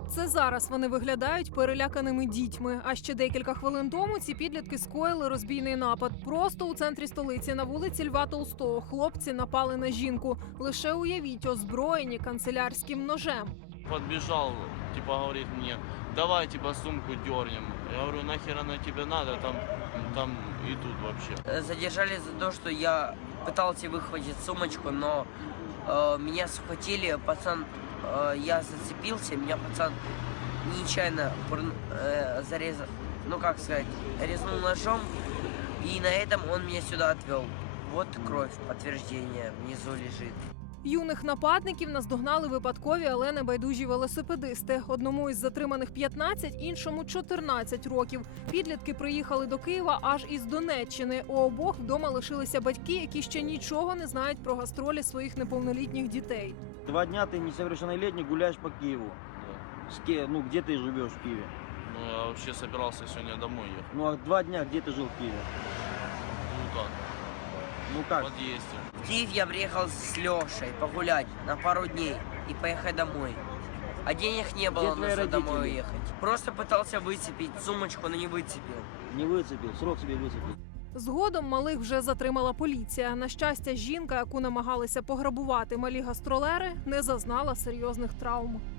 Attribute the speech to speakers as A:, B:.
A: Це зараз вони виглядають переляканими дітьми. А ще декілька хвилин тому ці підлітки скоїли розбійний напад. Просто у центрі столиці на вулиці Льва Толстого хлопці напали на жінку. Лише уявіть, озброєні канцелярським ножем.
B: Подбежал, типа говорит мне, давай типа сумку дернем. Я говорю, нахер она тебе надо, там и тут вообще.
C: Задержали за то, что я пытался выхватить сумочку, но меня схватили, пацан, я зацепился, меня пацан нечаянно зарезал, ну как сказать, резнул ножом, и на этом он меня сюда отвел. Вот кровь, подтверждение, внизу лежит.
A: Юних нападників наздогнали випадкові, але небайдужі велосипедисти. Одному із затриманих 15, іншому 14 років. Підлітки приїхали до Києва аж із Донеччини. У обох вдома лишилися батьки, які ще нічого не знають про гастролі своїх неповнолітніх дітей.
D: 2 дня ты несовершеннолетний гуляешь по Киеву.
B: Да.
D: Ну, где ты живешь в Киеве?
B: Ну, я вообще собирался сегодня домой ехать.
D: Ну, а 2 дня где ты жил в Киеве?
B: Ну как,
D: Ну
B: в
D: как?
B: подъезде.
C: В Киев я приехал с Лешей погулять на пару дней и поехать домой. А денег не было
D: твои
C: назад домой
D: родители?
C: уехать. Просто пытался выцепить сумочку, но не выцепил.
D: Не выцепил, срок себе выцепил.
A: Згодом малих вже затримала поліція. На щастя, жінка, яку намагалися пограбувати малі гастролери, не зазнала серйозних травм.